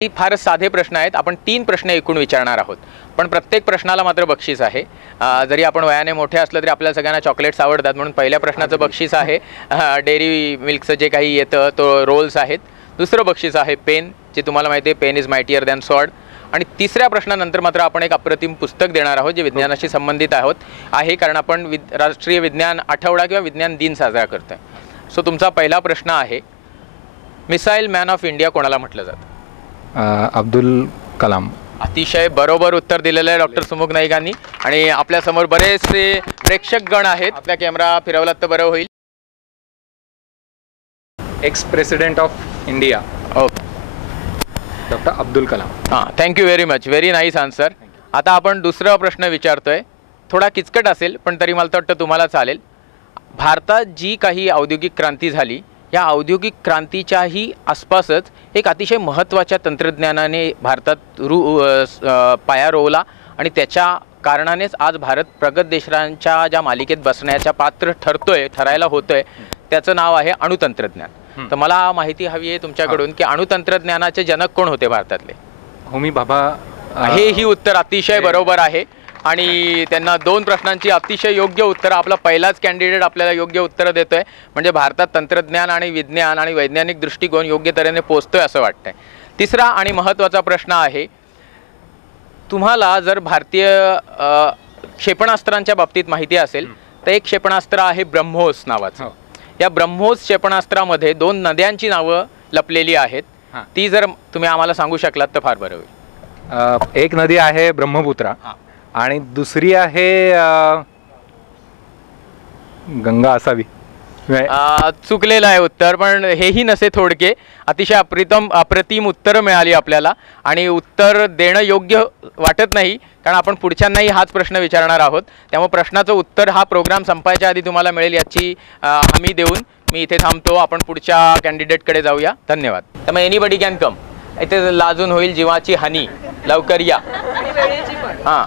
फारच साधे प्रश्न आहेत. आपण 3 प्रश्न एकूण विचारणार आहोत, पण प्रत्येक प्रश्नाला मात्र बक्षीस आहे. जरी आपण वयाने मोठे असलो तरी आपल्याला सगळ्यांना चॉकलेट्स आवडतात, म्हणून पहिल्या प्रश्नाचं बक्षीस आहे डेअरी मिल्कचं जे काही येतं तो रोल्स आहेत. दुसरं बक्षीस आहे पेन, जे तुम्हाला माहिती आहे pen is mightier than sword. आणि तिसऱ्या प्रश्नानंतर मात्र आपण एक अप्रतिम पुस्तक देणार आहोत जे विज्ञानाशी संबंधित आहे, कारण आपण राष्ट्रीय विज्ञान आठवडा किंवा विज्ञान दिन साजरा करतोय. सो तुमचा पहिला प्रश्न आहे, मिसाईल मॅन ऑफ इंडिया कोणाला म्हटलं जातं? अब्दुल कलाम. अतिशय बरोबर उत्तर दिलेलं आहे डॉक्टर सुमुख नाईकांनी. आणि आपल्यासमोर बरेचसे प्रेक्षकगण आहेत. आपला कॅमेरा फिरवलात तर बरं होईल. Ex president of India okay, doctor Abdul Kalam. हां, thank you very much, very nice answer. आता आपण दुसरा प्रश्न विचारतोय, थोडा किचकट असेल पण तरी मला तर वाटतं तुम्हाला चालेल. भारतात जी काही औद्योगिक क्रांती झाली, या औद्योगिक क्रांतीच्याही आसपासच एक अतिशय महत्त्वाच्या तंत्रज्ञानाने भारतात पाया रोवला आणि त्याच्या कारणानेच आज भारत प्रगत देशांच्या ज्या मालिकेत बसण्याच्या पात्र ठरायला होतोय, त्याचं नाव आहे अणुतंत्रज्ञान. तर मला माहिती हवी आहे तुमच्याकडून की अणुतंत्रज्ञानाचे जनक कोण होते भारतातले? होमी भाभा. हेही उत्तर अतिशय बरोबर आहे आणि त्यांना 2 प्रश्नांची अतिशय योग्य उत्तरं. आपला पहिलाच कॅन्डिडेट आपल्याला योग्य उत्तरं देतोय, म्हणजे भारतात तंत्रज्ञान आणि विज्ञान आणि वैज्ञानिक दृष्टिकोन योग्य तऱ्हेने पोचतोय असं वाटतंय. तिसरा आणि महत्त्वाचा प्रश्न आहे, तुम्हाला जर भारतीय क्षेपणास्त्रांच्या बाबतीत माहिती असेल तर एक क्षेपणास्त्र आहे ब्रह्मोस नावाचं. या ब्रह्मोस क्षेपणास्त्रामध्ये 2 नद्यांची नावं लपलेली आहेत. ती जर तुम्ही आम्हाला सांगू शकलात तर फार बरं होईल. एक नदी आहे ब्रह्मपुत्रा आणि दुसरी आहे गंगा असावी. चुकलेलं आहे उत्तर, पण हेही नसे थोडके. अतिशय अप्रतिम उत्तरं मिळाली आपल्याला आणि उत्तर देणं योग्य वाटत नाही, कारण आपण पुढच्यांनाही हाच प्रश्न विचारणार आहोत. त्यामुळे प्रश्नाचं उत्तर हा प्रोग्राम संपायच्या आधी तुम्हाला मिळेल याची हमी देऊन मी इथे थांबतो. आपण पुढच्या कॅन्डिडेटकडे जाऊया. धन्यवाद. त्यामुळे एनीबडी कॅन कम. इथे लाजून होईल जीवाची हानी, लवकर या. हां,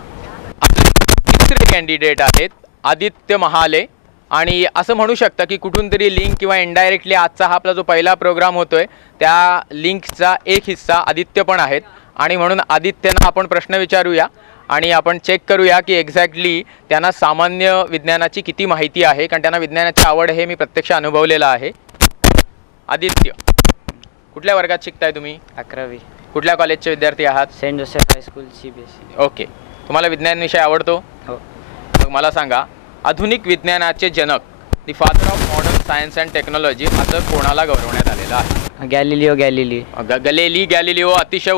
तिसरे कॅन्डिडेट आहेत आदित्य महाले. आणि असं म्हणू शकता की कुठून तरी लिंक किंवा इनडायरेक्टली आजचा हा आपला जो पहिला प्रोग्राम होतोय त्या लिंकचा एक हिस्सा आदित्य पण आहेत. आणि म्हणून आदित्यना आपण प्रश्न विचारूया आणि आपण चेक करूया की एक्झॅक्टली त्यांना सामान्य विज्ञानाची किती माहिती आहे, कारण त्यांना विज्ञानाची आवड हे मी प्रत्यक्ष अनुभवलेलं आहे. आदित्य, कुठल्या वर्गात शिकताय तुम्ही? 11वी. कुठल्या कॉलेजचे विद्यार्थी आहात? Saint Joseph high school CBSE. Okay, तुम्हाला विज्ञान विषय आवडतो? हो. मग मला सांगा, आधुनिक विज्ञानाचे जनक, the father of modern science and technology असं कोणाला गौरवण्यात आलेलं आहे? गॅलिलिओ. अतिशय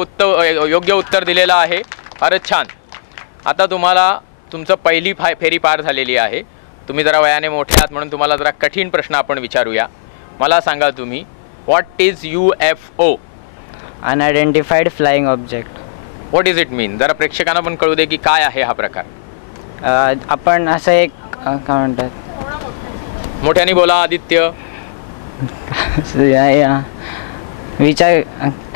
योग्य उत्तर दिलेलं आहे. फारच छान. आता तुम्हाला तुमचं पहिली फेरी पार झालेली आहे. तुम्ही जरा वयाने मोठे आहात म्हणून तुम्हाला जरा कठीण प्रश्न आपण विचारूया. मला सांगा तुम्ही, what is UFO? Unidentified flying object. What is it mean? जरा प्रेक्षकांना पण कळू दे की काय आहे हा प्रकार. आपण असं एक काय म्हणतात, मोठ्याने बोला आदित्य. विचार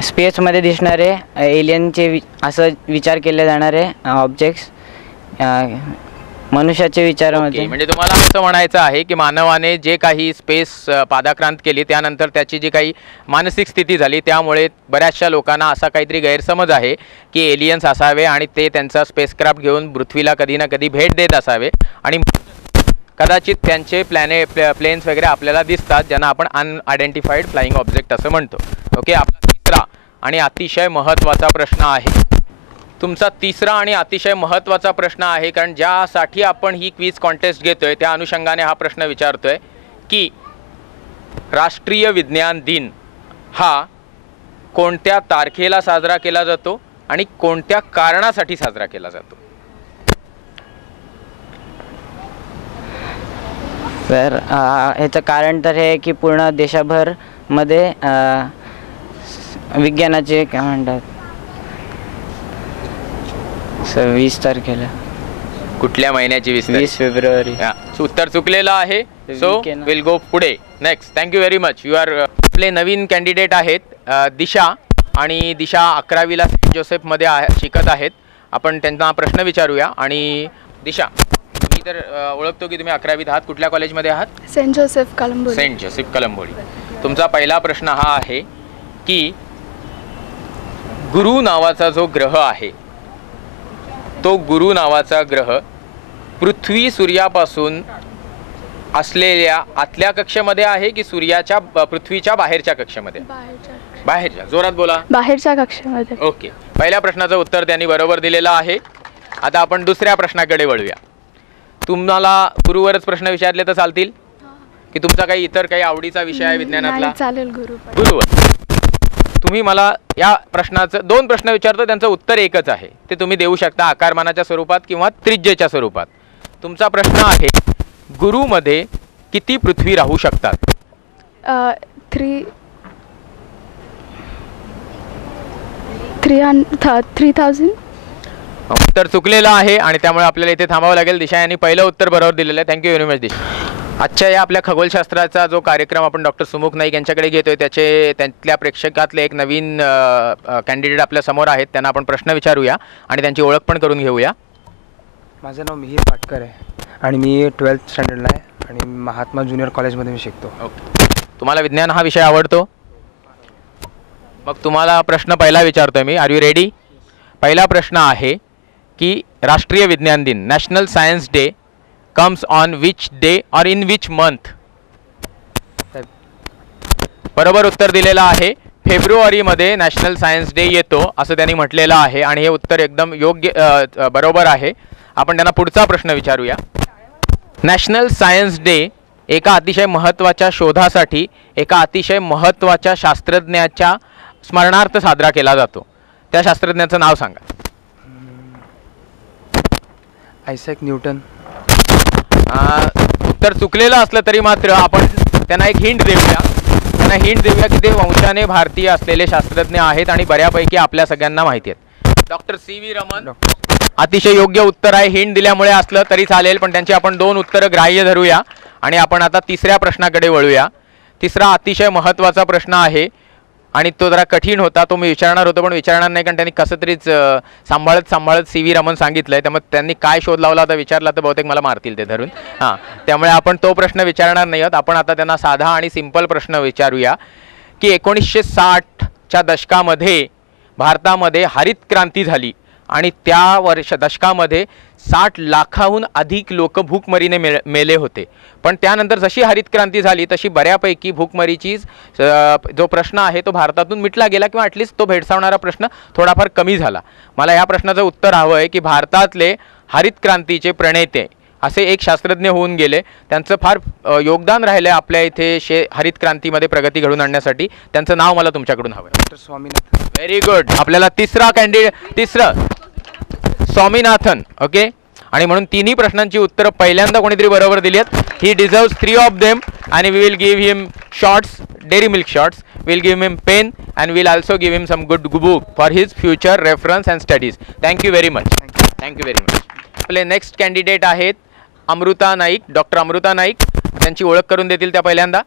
स्पेसमध्ये दिसणारे एलियनचे असं विचार केले जाणारे ऑब्जेक्ट्स मनुष्याचे विचारामध्ये. म्हणजे तुम्हाला असं म्हणायचं आहे की मानवाने जे काही स्पेस पादाक्रांत केली त्यानंतर त्याची जी काही मानसिक स्थिती झाली त्यामुळे बऱ्याचशा लोकांना असा काहीतरी गैरसमज आहे की एलियन्स असावे आणि ते त्यांचा स्पेसक्राफ्ट घेऊन पृथ्वीला कधी ना कधी भेट देत असावे आणि कदाचित त्यांचे प्लेन्स वगैरे आपल्याला दिसतात, ज्यांना आपण अनआयडेंटिफाईड फ्लाइंग ऑब्जेक्ट असं म्हणतो. ओके, आपला तिसरा आणि अतिशय महत्त्वाचा प्रश्न आहे. तुमचा तिसरा आणि अतिशय महत्त्वाचा प्रश्न आहे, कारण ज्यासाठी आपण ही क्विज कॉन्टेस्ट घेतोय त्या अनुषंगाने हा प्रश्न विचारतोय की राष्ट्रीय विज्ञान दिन हा कोणत्या तारखेला साजरा केला जातो आणि कोणत्या कारणासाठी साजरा केला जातो? सर, ह्याचं कारण तर हे की पूर्ण देशभर मध्ये विज्ञानाचे काय म्हणतात 20 तारखेला. कुठल्या महिन्याची? 20 फेब्रुवारी. उत्तर चुकलेलं आहे. सो विल गो पुढे. Next. Thank you very much. You are. आपले नवीन कॅन्डिडेट आहेत दिशा, आणि दिशा 11वीला सेंट जोसेफमध्ये शिकत आहेत. आपण त्यांना प्रश्न विचारूया. आणि दिशा, मी तर ओळखतो की तुम्ही 11वीत आहात. कुठल्या कॉलेजमध्ये आहात? Saint Joseph Kalamboli. Saint Joseph Kalamboli. तुमचा पहिला प्रश्न हा आहे की गुरु नावाचा जो ग्रह आहे तो गुरु नावाचा ग्रह पृथ्वी सूर्यापासून असलेल्या आतल्या कक्षेमध्ये आहे की सूर्याच्या पृथ्वीच्या बाहेरच्या कक्षेमध्ये? बाहेरच्या. जोरात बोला. बाहेरच्या कक्षेमध्ये. ओके. पहिल्या प्रश्नाचं उत्तर त्यांनी बरोबर दिलेलं आहे. आता आपण दुसऱ्या प्रश्नाकडे वळूया. तुम्हाला गुरुवरच प्रश्न विचारले तर चालतील की तुमचा काही इतर काही आवडीचा विषय आहे विज्ञानातला? चालेल. गुरुवर. तुम्ही मला या प्रश्नाचं 2 प्रश्न विचारतो, त्यांचं उत्तर एकच आहे. ते तुम्ही देऊ शकता आकारमानाच्या स्वरूपात किंवा त्रिज्येच्या स्वरूपात. तुमचा प्रश्न आहे, गुरुमध्ये किती पृथ्वी राहू शकतात? 3000. उत्तर चुकलेलं आहे आणि त्यामुळे आपल्याला इथे थांबावं लागेल. दिशा यांनी पहिलं उत्तर बरोबर दिलेलं आहे. थँक्यू व्हेरी मच दिशा. आजच्या या आपल्या खगोलशास्त्राचा जो कार्यक्रम आपण डॉक्टर सुमुख नाईक यांच्याकडे घेतोय त्यातल्या प्रेक्षकातले एक नवीन कॅन्डिडेट आपल्या समोर आहेत. त्यांना आपण प्रश्न विचारूया आणि त्यांची ओळख पण करून घेऊया. माझं नाव मिहीर पाटकर आहे आणि मी 12th स्टँडर्डला आहे आणि महात्मा ज्युनियर कॉलेजमध्ये मी शिकतो. ओके. तुम्हाला विज्ञान हा विषय आवडतो? मग तुम्हाला प्रश्न पहिला विचारतोय मी. R you ready? पहिला प्रश्न आहे की राष्ट्रीय विज्ञान दिन, national science day, comes on which day or in which month? बरोबर उत्तर दिलेलं आहे. फेब्रुवारीमध्ये नॅशनल सायन्स डे येतो असं त्यांनी म्हटलेलं आहे आणि हे उत्तर एकदम योग्य बरोबर आहे. आपण त्यांना पुढचा प्रश्न विचारूया. नॅशनल सायन्स डे एका अतिशय महत्त्वाच्या शोधासाठी एका अतिशय महत्त्वाच्या शास्त्रज्ञाच्या स्मरणार्थ साजरा केला जातो. त्या शास्त्रज्ञाचं नाव सांगा. Isaac Newton. उत्तर चुकलेलं असलं तरी मात्र आपण त्यांना एक हिंट देऊया की ते वंशाने भारतीय असलेले शास्त्रज्ञ आहेत आणि बऱ्यापैकी आपल्या सगळ्यांना माहिती आहेत. डॉक्टर सी.व्ही. रमन. अतिशय योग्य उत्तर आहे. हिंट दिल्यामुळे असलं तरी चालेल, पण त्यांची आपण 2 उत्तरं ग्राह्य धरूया आणि आपण आता तिसऱ्या प्रश्नाकडे वळूया. तिसरा अतिशय महत्त्वाचा प्रश्न आहे आणि तो जरा कठीण होता. तो मी विचारणार होतो पण विचारणार नाही, कारण त्यांनी कसं तरीच सांभाळत सी.व्ही. रमन सांगितलं आहे. त्यामुळे त्यांनी काय शोध लावला होता विचारला तर बहुतेक मला मारतील ते धरून. त्यामुळे आपण तो प्रश्न विचारणार नाही आहोत. आपण आता त्यांना साधा आणि सिंपल प्रश्न विचारूया की 1960च्या दशकामध्ये भारतामध्ये हरित क्रांती झाली आणि त्या दशकामध्ये 60 लाखाहून अधिक लोक भूकमरीने मेले होते. पण त्यानंतर जशी हरित क्रांती झाली तशी बऱ्यापैकी भूकमरीची जो प्रश्न आहे तो भारतातून मिटला गेला किंवा ॲटलिस्ट तो भेडसावणारा प्रश्न थोडाफार कमी झाला. मला या प्रश्नाचं उत्तर हवं आहे की भारतातले हरित क्रांतीचे प्रणेते असे एक शास्त्रज्ञ होऊन गेले, त्यांचं फार योगदान राहिलं आहे आपल्या इथे हरित क्रांतीमध्ये प्रगती घडवून आणण्यासाठी. त्यांचं नाव मला तुमच्याकडून हवं आहे. डॉक्टर स्वामीनाथन. Very good. आपल्याला तिसरं स्वामीनाथन. ओके. आणि म्हणून तिन्ही प्रश्नांची उत्तरं पहिल्यांदा कोणीतरी बरोबर दिली आहेत. ही डिझर्व्स 3 ऑफ देम आणि we will give him shots, Dairy Milk shots. Will give him pen and will also give him some good book for his future reference and studies. Thank you very much. Thank you very much. आपले next candidate आहेत Amruta Naik. Doctor Amruta Naik. त्यांची ओळख करून देतील त्या पहिल्यांदा.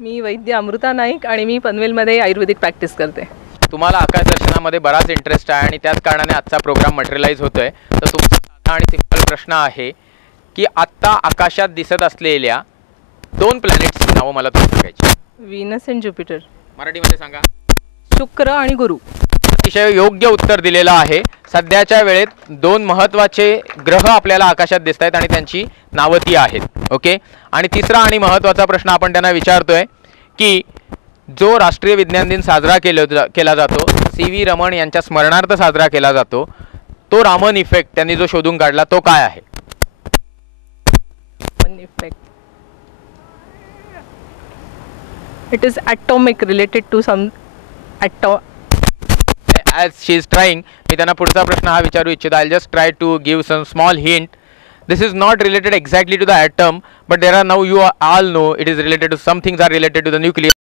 मी वैद्य अमृता नाईक आणि मी पनवेलमध्ये आयुर्वेदिक प्रॅक्टिस करते. तुम्हाला आकाश दर्शनामध्ये बराच इंटरेस्ट आहे आणि त्याच कारणाने आजचा प्रोग्राम मटेरियलाइज होतोय. तर तुमचा साधा आणि सिंपल प्रश्न आहे की आत्ता आकाशात दिसत असलेल्या 2 प्लॅनेट्सची नावं मला तुम्ही सांगायची. Venus and Jupiter. मराठीमध्ये सांगा. शुक्र आणि गुरु. अतिशय योग्य उत्तर दिलेलं आहे. सध्याच्या वेळेत 2 महत्त्वाचे ग्रह आपल्याला आकाशात दिसत आहेत आणि त्यांची नावं ती आहेत. ओके. आणि तिसरा आणि महत्त्वाचा प्रश्न आपण त्यांना विचारतोय की जो राष्ट्रीय विज्ञान दिन साजरा केला जातो, सी.व्ही. रमन यांच्या स्मरणार्थ साजरा केला जातो, तो रामन इफेक्ट त्यांनी जो शोधून काढला तो काय आहे? Effect. It is atomic related to some as she is trying. मी त्यांना पुढचा प्रश्न हा विचारू इच्छितो. I just try to give some small hint. This is not related exactly to the atom, but there are now you all know it is related to some things are related to the nucleus.